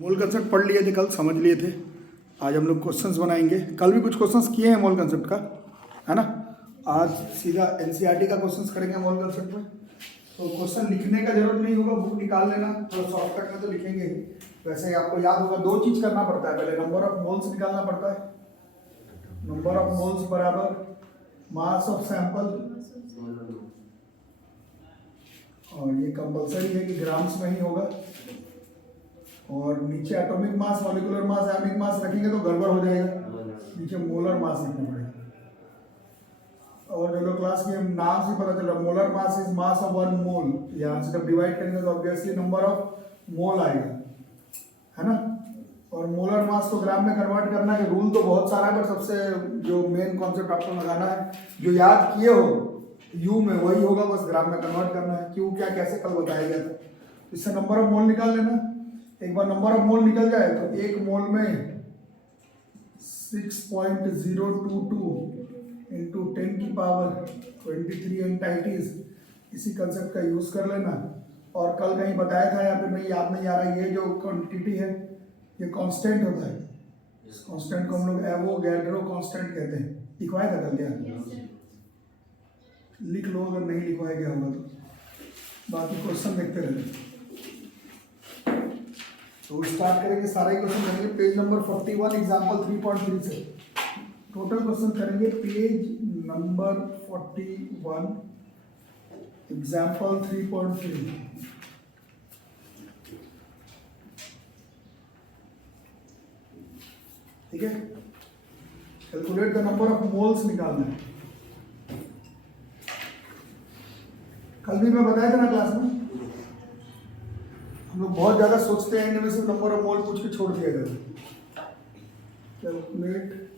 मोल concept पढ़ लिए थे, कल समझ लिए थे। आज हम लोग क्वेश्चंस बनाएंगे। कल भी कुछ क्वेश्चंस किए हैं मोल कंसेप्ट का, है ना। आज सीधा एनसीईआरटी का क्वेश्चंस करेंगे मोल कंसेप्ट में। तो क्वेश्चन लिखने का जरूरत नहीं होगा, बुक निकाल लेना, थोड़ा शॉर्टकट में तो लिखेंगे ही। वैसे ही आपको याद होगा, दो चीज करना पड़ता है। पहले नंबर ऑफ मोल्स निकालना पड़ता है, नंबर ऑफ मोल्स बराबर मास ऑफ सैंपल, और ये कंपलसरी है कि ग्राम्स में ही होगा। और नीचे एटॉमिक मास, मॉलिक्यूलर मास, आयनिक मास रखेंगे तो गड़बड़ हो जाएगा, नीचे मोलर मास लिखना पड़ेगा। और जो क्लास के नाम से पता चल रहा है, molar mass is mass of one mole. यहाँ से जब डिवाइड करेंगे तो ऑब्वियसली नंबर ऑफ मोल आएगा, है ना। और मोलर मास को ग्राम में कन्वर्ट करना है, रूल तो बहुत सारा है, पर सबसे जो मेन कॉन्सेप्ट आपको लगाना है, जो याद किए हो यू में, वही होगा, बस ग्राम में कन्वर्ट करना है। क्यों क्या कैसे कल बताया गया था। इससे नंबर ऑफ मोल निकाल लेना। एक बार नंबर ऑफ मोल निकल जाए तो एक मोल में 6.022 इंटू 10 की पावर 23 एंटाइटीज, इसी कंसेप्ट का यूज कर लेना। और कल कहीं बताया था या फिर नहीं, याद नहीं आ रहा, ये जो क्वांटिटी है ये कांस्टेंट होता है। इस कांस्टेंट को हम लोग एवोगैड्रो कांस्टेंट कहते हैं। लिखवाया था कल क्या? लिख लो अगर नहीं लिखवाया गया होगा तो। बाकी क्वेश्चन देखते रहते। तो स्टार्ट करेंगे, सारे क्वेश्चन करेंगे पेज नंबर 41 एग्जांपल 3.3 से। टोटल क्वेश्चन करेंगे पेज नंबर 41 एग्जांपल 3.3। ठीक है। Calculate the number of moles निकालना है। कल भी मैं बताया था ना क्लास में, हम लोग बहुत ज्यादा सोचते हैं, इनमें से नंबर ऑफ मोल पूछ के छोड़ दिया जाता है। Calculate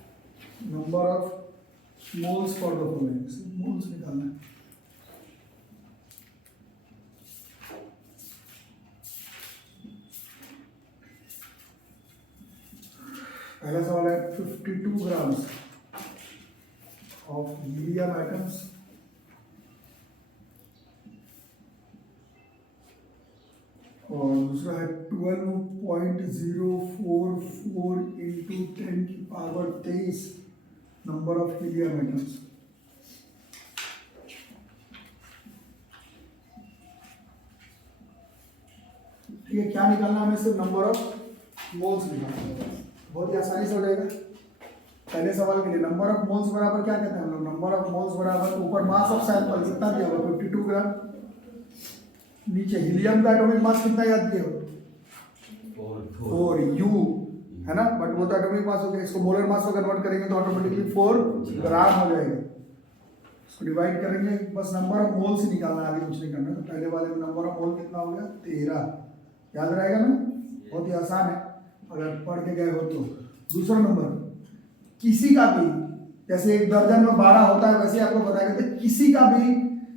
number of moles for the following, moles निकालना है। पहला सवाल है 52 ग्राम्स ऑफ हीलियम एटम्स और दूसरा है 12.044 इंटू 10 की power 23 number of helium atoms. ठीक है, क्या निकालना हमें? सिर्फ नंबर ऑफ मोल्स निकालना है, बहुत ही आसानी से हो जाएगा। पहले सवाल के लिए नंबर ऑफ मोल्स बराबर क्या कहते हैं हम लोग? नंबर ऑफ मोल्स बराबर ऊपर मास ऑफ सैंपल कितना दिया हुआ 52 ग्राम, नीचे हीलियम का एटॉमिक मास कितना याद किए हो? 4 U, है ना। बट वो तो एटॉमिक मास हो गया, इसको मोलर मास में कन्वर्ट करेंगे तो ऑटोमेटिकली 4 ग्राम हो जाएगा। इसको डिवाइड करेंगे, बस नंबर ऑफ मोल्स ही निकालना, आगे कुछ नहीं करना। तो पहले वाले में नंबर ऑफ मोल कितना हो गया? 13। याद रहेगा ना, बहुत ही आसान है अगर पढ़ के गए हो तो। दूसरा नंबर, किसी का भी, जैसे एक दर्जन में 12 होता है, वैसे आपको बताया गया था किसी का भी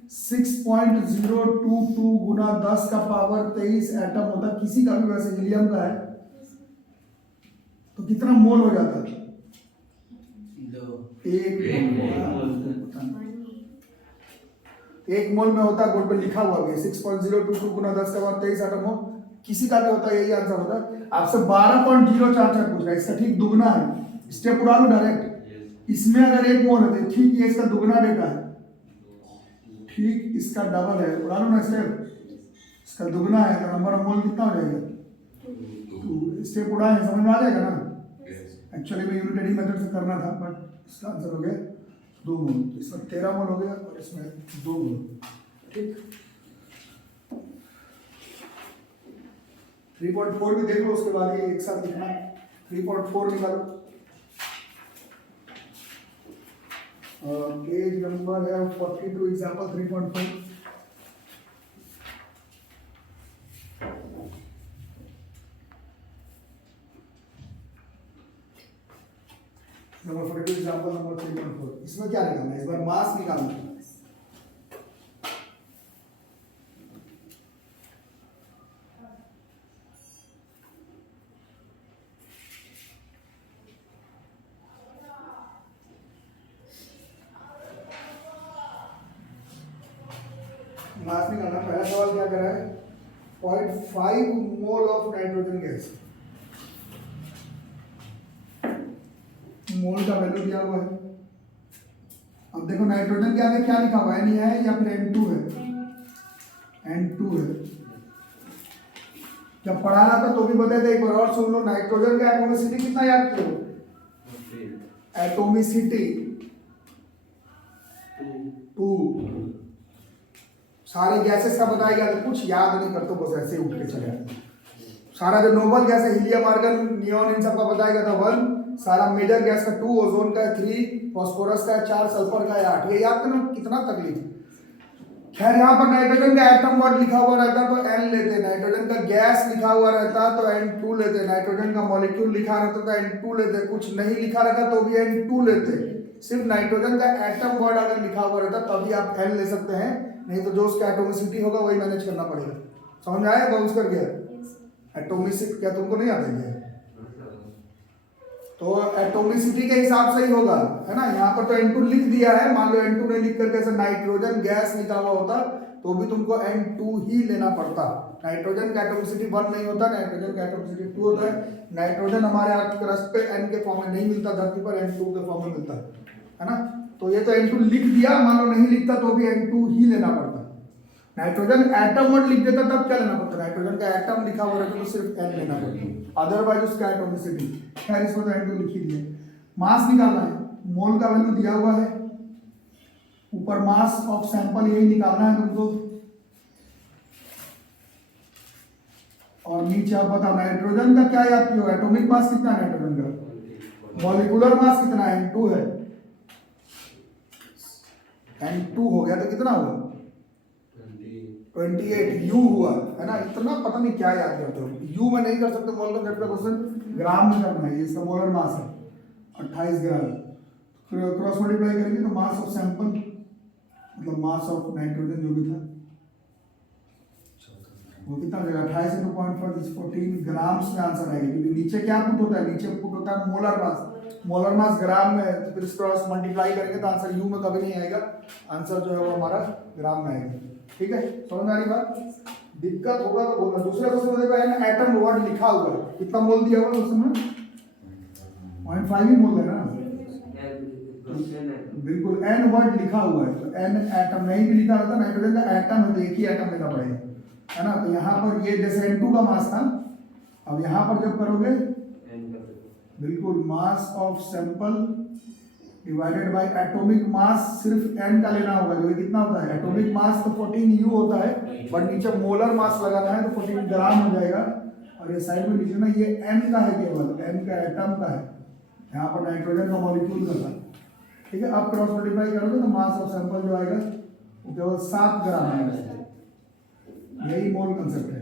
6.022 गुना 10 का पावर 23 एटम होता है, किसी का भी। वैसे हीलियम का है तो कितना मोल हो जाता है? एक मोल में होता है, बोर्ड पे लिखा हुआ भी 6.022 गुना 10 का पावर 23 एटम हो, किसी का भी होता है, यही आंसर होता है। आपसे 12.044 पूछ रहा है, इसका ठीक दुगना है। स्टेप उड़ा लो डायरेक्ट। इसमें अगर एक मोल है तो ठीक ये इसका दुगना डेटा है, ठीक इसका डबल है, उड़ा लो ना स्टेप। इसका दुगना है तो नंबर ऑफ मोल कितना हो जाएगा? 2। स्टेप उड़ाए, समझ में आ जाएगा ना। एक्चुअली में यूनिटरी मेथड से करना था, बट इसका आंसर हो गया 2 मोल। इसमें 13 मोल हो गया और इसमें 2 मोल। ठीक, 3.4 भी देख लो, उसके बाद ये एक साथ लिखना है। 3.4 निकालो, पेज नंबर है 42 एग्जांपल 3.4। Number 42 example number 3.4। इसमें क्या निकालना है? इस बार मास निकालना है। मास निकालना। पहला सवाल क्या कर रहा है? 0.5 मोल ऑफ नाइट्रोजन गैस, का वैल्यू दिया हुआ है। अब देखो नाइट्रोजन के आगे क्या लिखा हुआ है, N है या फिर N2 है, N2 है। जब पढ़ाना था तो भी बताए थे, एक बार और सुन लो। नाइट्रोजन का एटोमिसिटी कितना याद किया? एटोमिसिटी 2। सारे गैसेस का बताया गया तो कुछ याद नहीं करते, बस ऐसे उठ के चले जाते। सारा जो नोबल गैस है, हीलियम, आर्गन, नियॉन, इन सब का बताया गया था 1। सारा मेजर गैस का 2, ओजोन का 3, फास्फोरस का 4, सल्फर का 8। ये याद करना कितना तकलीफ। खैर यहाँ पर नाइट्रोजन का एटम वर्ड लिखा हुआ रहता तो N लेते, नाइट्रोजन का गैस लिखा हुआ रहता तो N2 लेते, नाइट्रोजन का मॉलिक्यूल लिखा रहता तो N2 लेते, कुछ नहीं लिखा रहता तो भी N2 लेते। सिर्फ नाइट्रोजन का एटम वर्ड अगर लिखा हुआ रहता तभी आप N ले सकते हैं, नहीं तो जो उसका एटोमिसिटी होगा वही मैनेज करना पड़ेगा। समझ में आया? बाउंस कर गया एटोमिसिटी, क्या तुमको नहीं आता है? तो एटोमिसिटी के हिसाब से ही होगा, है ना। यहाँ पर तो N2 लिख दिया है, मान लो N2 ने लिख करके ऐसे नाइट्रोजन गैस लिखा हुआ होता तो भी तुमको N2 ही लेना पड़ता। नाइट्रोजन का एटोमिसिटी 1 नहीं होता, नाइट्रोजन का एटोमिसिटी 2 होता है। नाइट्रोजन हमारे अर्थ क्रस्ट पे N के फॉर्म में नहीं मिलता, धरती पर N2 के फॉर्म में मिलता है ना। तो ये तो N2 लिख दिया, मान लो नहीं लिखता तो भी N2 ही लेना पड़ता। नाइट्रोजन एटम वर्ड लिख देता तब क्या लेना पड़ता? नाइट्रोजन का एटम लिखा हुआ रहता तो सिर्फ N लेना पड़ता, अदरवाइज उसका एटोमिसिटी। खैर इसको तो N2 लिख ही दिए। मास निकालना है, मोल का वैल्यू दिया हुआ है, ऊपर मास ऑफ सैंपल यही निकालना है तुमको, और नीचे आप बताओ नाइट्रोजन का क्या याद किया? एटॉमिक मास कितना है नाइट्रोजन का? मॉलिक्यूलर मास कितना है? N2 है। N2 हो गया तो कितना हुआ? 28 U हुआ, है ना। इतना पता नहीं क्या याद करते हो, U में नहीं कर सकते मोल का क्वेश्चन, ग्राम में करना है। इसका मोलर मास है 28 ग्राम। क्रॉस मल्टीप्लाई करेंगे तो मास ऑफ सैंपल मतलब मास ऑफ नाइट्रोजन जो भी था वो कितना देगा? 28 × 0.5 14 ग्राम्स में आंसर आएगा, क्योंकि नीचे क्या पुट होता है? नीचे पुट होता है मोलर मास। मोलर मास ग्राम में, तो फिर क्रॉस मल्टीप्लाई करेंगे तो आंसर U में कभी नहीं आएगा, आंसर जो है वो हमारा ग्राम में आएगा। ठीक है, समझ में आ रही बात? दिक्कत होगा तो बोलना। दूसरे क्वेश्चन में देखो एन एटम वर्ड लिखा हुआ है, कितना मोल दिया हुआ है क्वेश्चन में? 0.5 ही मोल है ना, बिल्कुल। एन वर्ड लिखा हुआ है तो एन एटम नहीं भी लिखा रहता, नाइट्रोजन का एटम है तो एक ही एटम लेना पड़ेगा, है ना। तो यहाँ पर ये जैसे N2 का मास था, अब यहाँ पर जब करोगे बिल्कुल मास of sample divided by atomic mass, सिर्फ N का लेना होगा, जो कितना होता है? एटॉमिक मास तो 14 U होता है, बट नीचे मोलर मास लगाना है तो 14 ग्राम हो जाएगा। और ये साइड में नीचे ना ये N का है, केवल N का एटम का है, यहाँ पर नाइट्रोजन का मॉलिक्यूल का था। ठीक है, अब क्रॉस मल्टीप्लाई करोगे तो मास ऑफ सैंपल जो आएगा वो केवल 7 ग्राम आएगा। यही मोल कंसेप्ट है।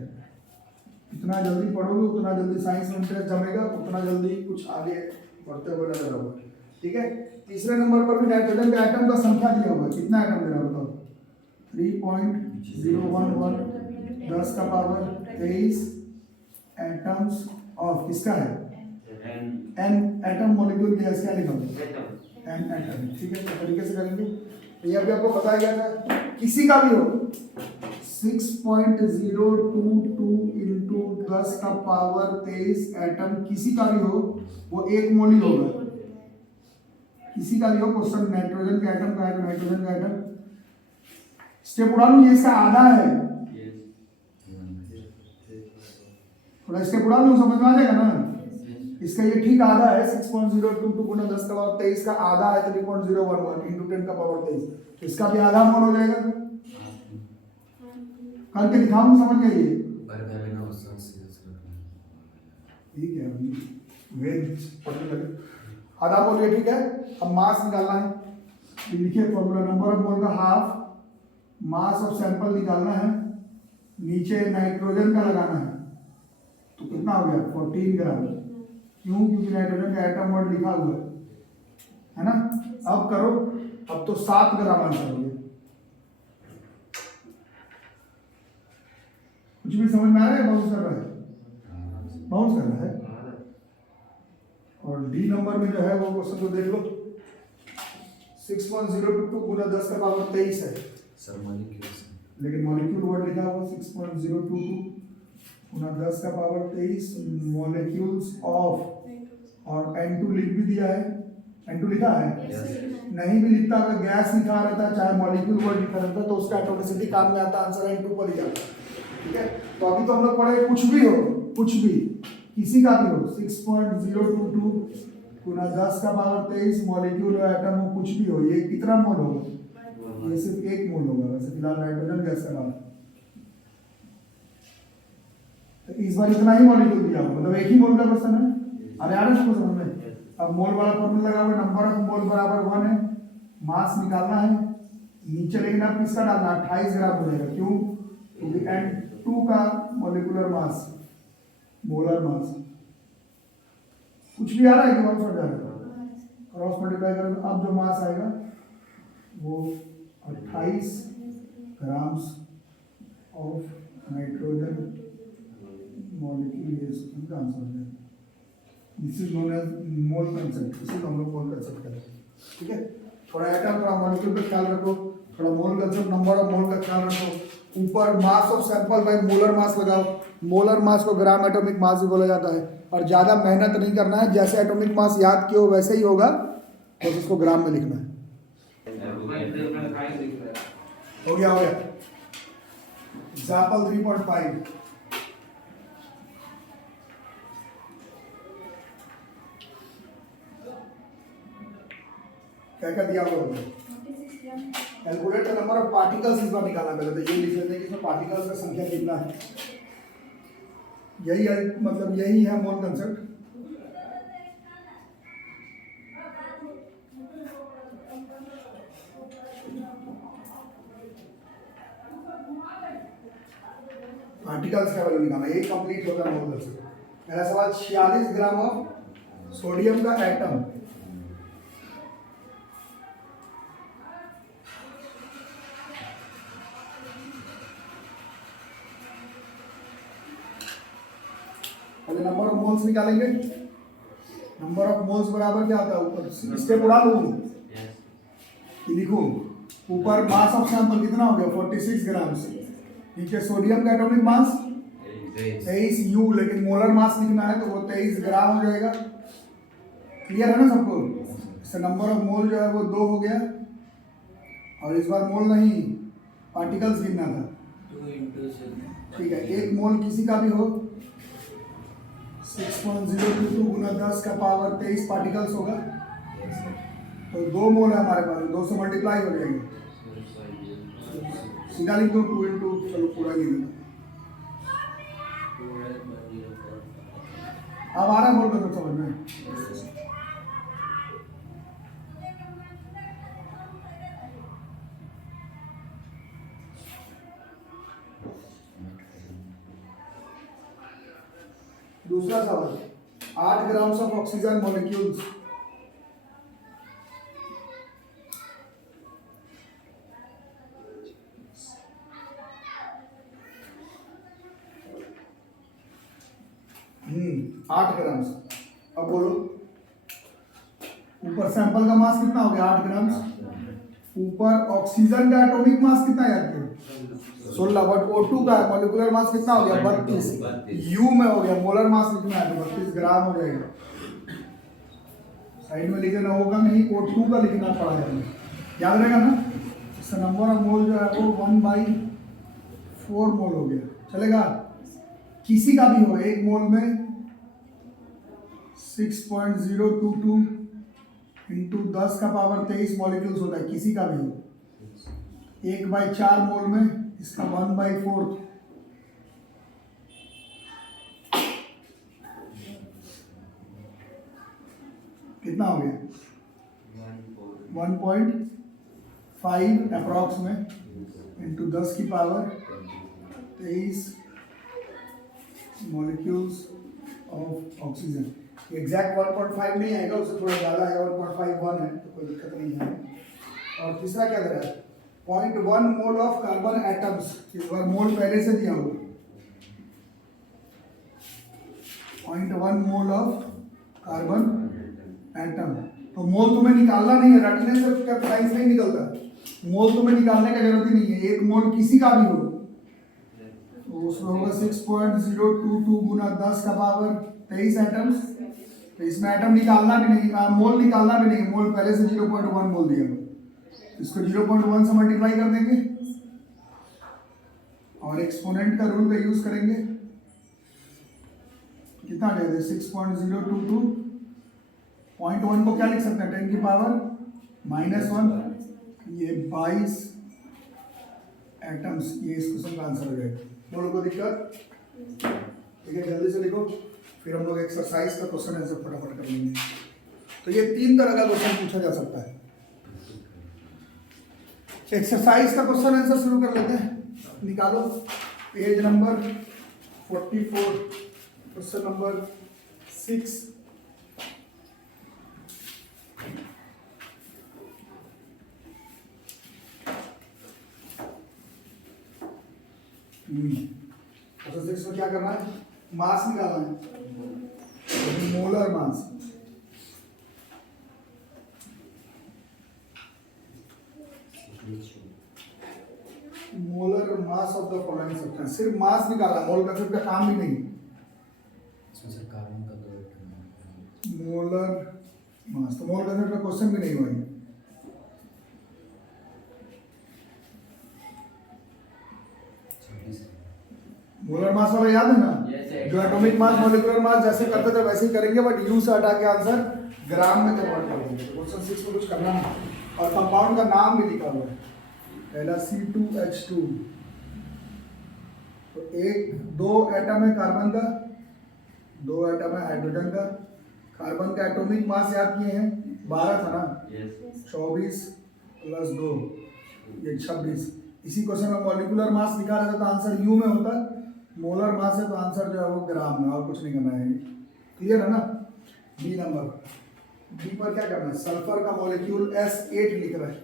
जितना जल्दी पढ़ोगे उतना जल्दी साइंस में इंटरेस्ट जमेगा, उतना जल्दी कुछ आगे बढ़ते हुए नजर आओगे। ठीक है, तीसरे नंबर पर भी नाइट्रोजन का एटम का संख्या दिया हुआ है, कितना एटम दे रहा है बताओ? 3.011 10 का पावर 23 एटम्स ऑफ, किसका है? एन एटम मॉलिक्यूल क्या इसका लिखा हुआ? An atom. ठीक है, इस तरीके से करेंगे। ये अभी आपको बताया गया था, किसी का भी हो 6.022 इंटू 10 का पावर 23 एटम, किसी का भी हो वो 1 मोल ही होगा। किसी का भी हो क्वेश्चन, नाइट्रोजन का एटम का है तो नाइट्रोजन का एटम। स्टेप उड़ा लूं, ये इसका आधा है, थोड़ा स्टेप उड़ा लूं, समझ में आ जाएगा ना। इसका ये ठीक आधा है, 6.022 गुना 10 का पावर 23 का आधा है 3.011 इंटू 10 का पावर 23, इसका भी आधा मोल हो जाएगा। करके दिखाऊं, समझ गए ये? ठीक है, वेद पढ़ने लगे। आधा मोल ये ठीक है। अब मास निकालना है, लिखिए फॉर्मूला, नंबर ऑफ मोल का हाफ, मास ऑफ सैंपल निकालना है, नीचे नाइट्रोजन का लगाना है, तो कितना हो गया? 14 ग्राम। क्यों? क्योंकि नाइट्रोजन का एटम वर्ड लिखा हुआ है ना। अब करो, अब तो 7 ग्राम आंसर हो गया। कुछ भी समझ में आ रहा है? बाउंस कर रहा है, बाउंस कर रहा है। और डी नंबर में जो है वो क्वेश्चन तो देख लो, 6.022 गुना 10 का पावर 23 है सर, लेकिन मॉलिक्यूल वर्ड लिखा हुआ 6.022 गुना 10 का पावर 23 मॉलिक्यूल्स ऑफ, और N2 लिख भी दिया है N2 लिखा है? नहीं भी लिखता, अगर गैस लिखा रहता चाहे मॉलिक्यूल वर्ड लिखा रहता तो उसका एटॉमिसिटी काम में आता, आंसर N2 पर ही आता। ठीक है, तो अभी तो हम लोग पढ़े कुछ भी हो, कुछ भी किसी का भी हो, 6.022 गुना 10 का पावर 23 मॉलिक्यूल और एटम हो, कुछ भी हो, ये कितना मोल होगा? ये सिर्फ 1 मोल होगा। वैसे फिलहाल नाइट्रोजन गैस का नाम, तो इस बार इतना ही मॉलिक्यूल दिया होगा, मतलब 1 ही मोल का क्वेश्चन है। अरे आ रहा है समझ में? अब मोल वाला फॉर्मूला लगा हुआ, नंबर ऑफ मोल बराबर 1 है, मास निकालना है नीचे, लेकिन अब किसका डालना? 28 ग्राम हो जाएगा। क्यों? क्योंकि N2 का मॉलिक्यूलर मास, मोलर मास कुछ भी आ रहा है कि वन शॉट जा रहा है, क्रॉस मल्टीप्लाई करें, अब जो मास आएगा वो 28 ग्राम्स ऑफ नाइट्रोजन मॉलिक्यूल, ये इसका आंसर हो जाएगा। This is known as mole concept, इसे हम लोग मोल कंसेप्ट कहते हैं। ठीक है, थोड़ा एटम थोड़ा मॉलिक्यूल का ख्याल रखो, थोड़ा मोल कंसेप्ट, नंबर ऑफ मोल का ख्याल रखो। ऊपर मास of sample by molar mass लगाओ, मोलर मास को ग्राम एटॉमिक मास भी बोला जाता है, और ज़्यादा मेहनत नहीं करना है, जैसे एटॉमिक मास याद किए हो वैसे ही होगा, और तो उसको ग्राम में लिखना है। हो गया, हो गया। एग्जाम्पल 3.5, क्या क्या दिया होगा? Calculate the number of particles इस बार निकालना पहले, तो ये लिख लेते हैं कि इसमें पार्टिकल्स का संख्या कितना है। यही है, मतलब यही है मोल कंसेप्ट। पार्टिकल्स का वैल्यू निकालना, ये कंप्लीट होता है मोल कंसेप्ट। मेरा सवाल 46 ग्राम ऑफ सोडियम का एटम नंबर ऑफ मोल्स निकालेंगे। नंबर ऑफ मोल्स बराबर क्या होता है? ऊपर स्टेप उड़ा लूं, लिखूं ऊपर मास ऑफ सैंपल कितना हो गया? 46 ग्राम से, नीचे सोडियम का एटॉमिक मास 23 U, लेकिन मोलर मास लिखना है तो वो 23 ग्राम हो जाएगा। क्लियर है ना सबको? इससे नंबर ऑफ मोल जो है वो 2 हो गया, और इस बार मोल नहीं पार्टिकल्स गिनना था। ठीक है, 1 मोल किसी का भी हो, 6.022 गुना 10 का पावर 23 पार्टिकल्स होगा, तो 2 मोल है हमारे पास, 2 से मल्टीप्लाई हो जाएंगे, सीधा लिख दो 2 इंटू, चलो पूरा लिख दो। अब आ रहा मोल का समझ में? दूसरा सवाल, 8 ग्राम्स ऑफ ऑक्सीजन मॉलिक्यूल्स आठ ग्राम्स। अब बोलो ऊपर सैंपल का मास कितना हो गया? 8 ग्राम्स। ऊपर ऑक्सीजन का एटॉमिक मास कितना याद करो? 16, बट O2 का मॉलिक्यूलर मास कितना हो गया? 32। U में हो गया, मोलर मास लिखना है तो 32 ग्राम हो जाएगा। साइड में लिख देना होगा नहीं, O2 का लिखना पड़ा है, याद रहेगा ना? इसका नंबर ऑफ मोल जो है वो 1/4 मोल हो गया, चलेगा? किसी का भी हो, 1 मोल में 6.022 इंटू 10 का पावर 23 मॉलिक्यूल्स होता है, किसी का भी हो। 1/4 मोल में इसका 1/4, कितना हो गया? 1.5 अप्रॉक्स में इंटू 10 की power 23 molecules of oxygen. Exact 1.5 नहीं आएगा, उससे थोड़ा ज़्यादा आएगा, 1.51 है तो कोई दिक्कत नहीं है। और तीसरा क्या दे रहा है? 0.1 मोल ऑफ कार्बन एटम्स, इस बार मोल पहले से दिया हुआ, 0.1 मोल ऑफ कार्बन एटम। तो मोल तुम्हें निकालना नहीं है, रटने से क्या साइंस नहीं निकलता, मोल तुम्हें निकालने की जरूरत ही नहीं है। 1 मोल किसी का भी हो तो उसमें होगा 6.022 गुना 10 का पावर 23 एटम्स, तो इसमें एटम निकालना भी नहीं, मोल निकालना भी नहीं, मोल पहले से 0.1 मोल दिया हुआ, इसको 0.1 से मल्टीप्लाई कर देंगे और एक्सपोनेंट का रूल का यूज करेंगे। कितना दे दे 6.022, 0.1 को क्या लिख सकते हैं 10 की पावर -1, ये 22 एटम्स, ये इस क्वेश्चन का आंसर हो जाएगा। बोलो कोई दिक्कत? ठीक है, जल्दी से लिखो, फिर हम लोग एक्सरसाइज का क्वेश्चन आंसर फटाफट कर लेंगे। तो ये 3 तरह का क्वेश्चन पूछा जा सकता है। एक्सरसाइज का क्वेश्चन आंसर शुरू कर लेते हैं। निकालो page number 44, question number 6। Question 6 में क्या करना है? मास निकालना है, molar mass. Molar mass of the following substance, सिर्फ मास निकाला, मोल का सिर्फ का काम भी नहीं। इसमें सर कार्बन का 2 एटम है। मोलर मास, तो मोल का सिर्फ का क्वेश्चन भी नहीं हुआ है। मोलर मास वाला याद है ना? जो एटॉमिक मास मॉलिक्यूलर मास जैसे करते थे वैसे ही करेंगे, बट यू से हटा के आंसर ग्राम में कन्वर्ट कर देंगे। क्वेश्चन 6 में कुछ करना नहीं, और कंपाउंड का नाम भी लिखा हुआ है, पहला C2H2। तो दो एटम है कार्बन का, 2 एटम है हाइड्रोजन का। कार्बन का एटॉमिक मास याद किए हैं 12 था ना? 24 + 2 ये 26। इसी क्वेश्चन में मॉलिक्यूलर मास लिखा रहता तो आंसर यू में होता, मोलर मास है तो आंसर जो है वो ग्राम में, और कुछ नहीं करना है। क्लियर है ना? बी नंबर, बी पर क्या करना है? सल्फर का मॉलिक्यूल S8 लिख रहा है।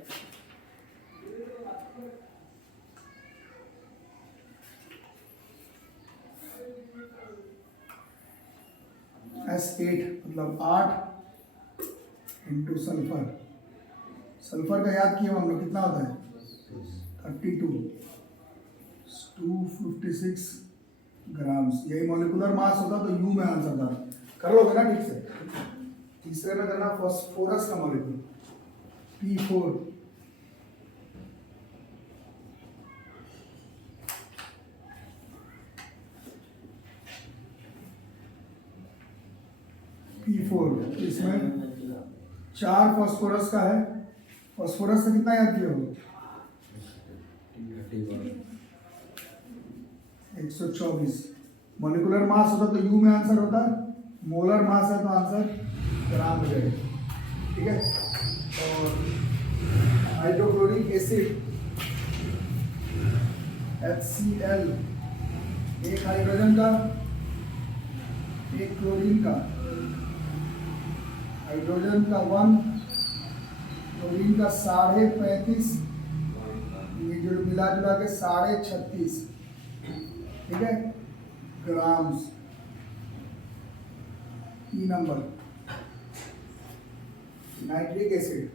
S8 मतलब 8 इंटू सल्फर। सल्फर का याद किया हम लोग, कितना होता है? 32, 256 ग्राम्स। यही मॉलिक्यूलर मास होता तो यू में आंसर था। कर लोगे ना ठीक से? तीसरे में करना फास्फोरस का मॉलिक्यूल P4। इसमें 4 फास्फोरस का है। फास्फोरस से कितना याद किया हो? 124। मॉलिक्यूलर मास होता तो यू में आंसर होता, मोलर मास है तो आंसर ग्राम हो जाएगा। ठीक है, और हाइड्रोक्लोरिक एसिड HCl, एक हाइड्रोजन का एक क्लोरीन का, हाइड्रोजन का 1, क्लोरीन का 35.5, ये जो मिला जुला के 36.5, ठीक है, ग्राम्स। ई नंबर नाइट्रिक एसिड,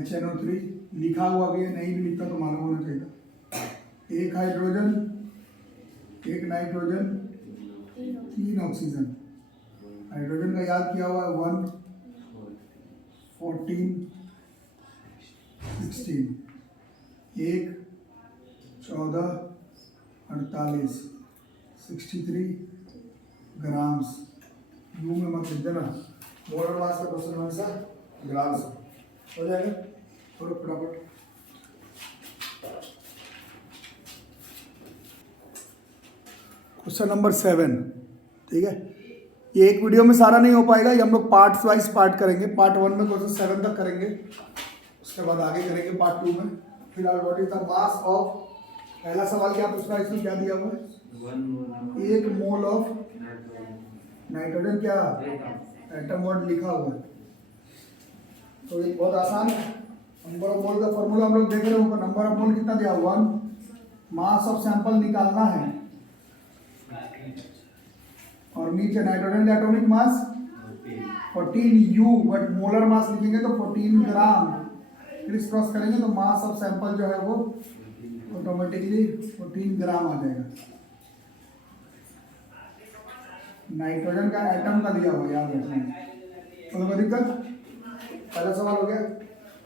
HNO3 लिखा हुआ भी है, नहीं भी लिखता तो मालूम होना चाहिए। एक हाइड्रोजन, एक नाइट्रोजन, 3 ऑक्सीजन। हाइड्रोजन का याद किया हुआ है 1, 14, 16, 1, 14, 48, 63 ग्राम्स। यू में मत लिख देना, मोलर मास का क्वेश्चन हमेशा ग्राम्स हो जाएगा। थोड़ा फटाफट क्वेश्चन नंबर 7। ठीक है, ये एक वीडियो में सारा नहीं हो पाएगा, ये हम लोग पार्ट्स वाइज पार्ट करेंगे। पार्ट 1 में क्वेश्चन 7 तक करेंगे, उसके बाद आगे करेंगे पार्ट 2 में। फिलहाल what is the mass of, पहला सवाल क्या पूछ रहा है, इसमें क्या दिया हुआ है? 1 मोल ऑफ नाइट्रोजन, क्या एटम वर्ड लिखा हुआ है। तो ये बहुत आसान है। नंबर ऑफ मोल का फॉर्मूला हम लोग देख रहे हो, नंबर ऑफ मोल कितना दिया? 1। मास ऑफ सैंपल निकालना है, और नीचे नाइट्रोजन का atomic mass 14U, but molar mass लिखेंगे तो 14 ग्राम। क्रिस क्रॉस करेंगे तो मास ऑफ सैंपल जो है वो ऑटोमेटिकली 14 ग्राम आ जाएगा। नाइट्रोजन का एटम का दिया हुआ याद रखना है। तो कोई दिक्कत? पहला सवाल हो गया।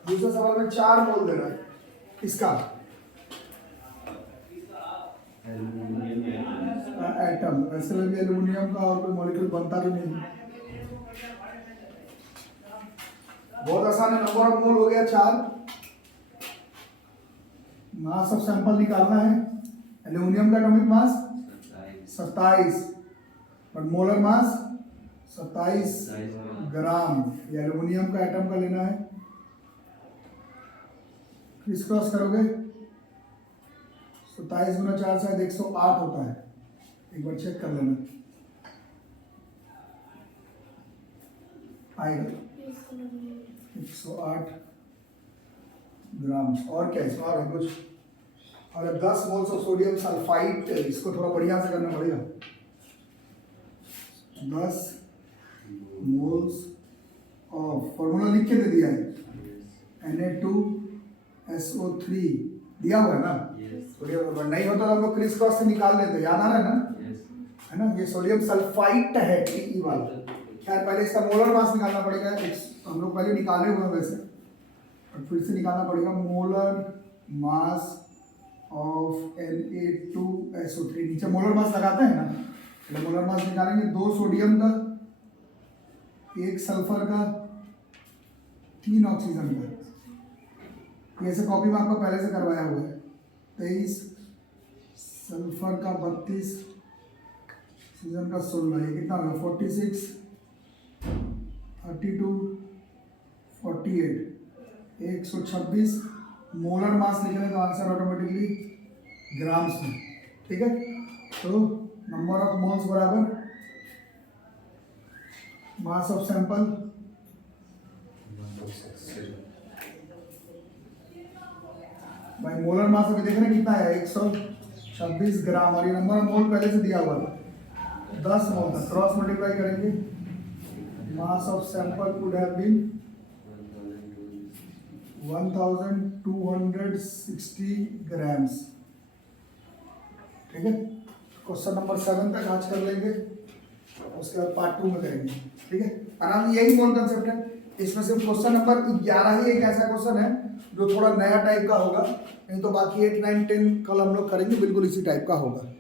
दूसरा सवाल में 4 मोल दे रहा है इसका एटम। वैसे में भी एल्यूमिनियम का और कोई मॉलिक्यूल बनता भी नहीं। बहुत आसान है। नंबर ऑफ मोल हो गया 4। मास ऑफ सैंपल निकालना है। एल्यूमिनियम का एटॉमिक मास 27 और मोलर मास 27 ग्राम। ये एल्यूमिनियम का एटम का लेना है। क्रिस क्रॉस करोगे 27 गुना 4 शायद 108 होता है। एक बार चेक कर लेना आएगा 108 ग्राम। और क्या इसमें और है कुछ? और 10 मोल्स ऑफ सोडियम सल्फाइड। इसको थोड़ा बढ़िया से करना पड़ेगा। 10 मोल्स ऑफ, फॉर्मूला लिख के दे दिया है Na2SO3 दिया हुआ है ना। सोडियम नहीं होता तो हम लोग क्रिस क्रॉस से निकाल लेते। याद आ रहा है ना? है ना? ये सोडियम सल्फाइड है Te वाला। खैर पहले इसका मोलर मास निकालना पड़ेगा। हम लोग पहले निकाले हुए हैं वैसे, और फिर से निकालना पड़ेगा। Molar mass of Na2SO3। नीचे मोलर मास लगाते हैं ना, तो मोलर मास निकालेंगे। 2 सोडियम का, 1 सल्फर का, 3 ऑक्सीजन का। ऐसे कॉपी में आपको पहले से करवाया हुआ है। 23 सल्फर का, 32 ऑक्सीजन का, 16। ये कितना होगा? 46, 32, 48, 126 मोलर मास लिखेंगे तो आंसर ऑटोमेटिकली ग्राम्स में। ठीक है, तो नंबर ऑफ मोल्स बराबर मास ऑफ सैंपल भाई। मोलर मास अभी देख रहे हैं कितना है? 126 ग्राम। और ये नंबर ऑफ मोल पहले से दिया हुआ था 10 मोल था। क्रॉस मल्टीप्लाई करेंगे। Mass of sample would have been 1260 grams. ठीक है, क्वेश्चन नंबर 7 तक आज कर लेंगे, उसके बाद पार्ट 2 में करेंगे। ठीक है, आराम यही मोल कंसेप्ट है। इसमें सिर्फ क्वेश्चन नंबर 11 ही एक ऐसा क्वेश्चन है जो थोड़ा नया टाइप का होगा, नहीं तो बाकी 8, 9, 10 कल हम लोग करेंगे बिल्कुल इसी टाइप का होगा।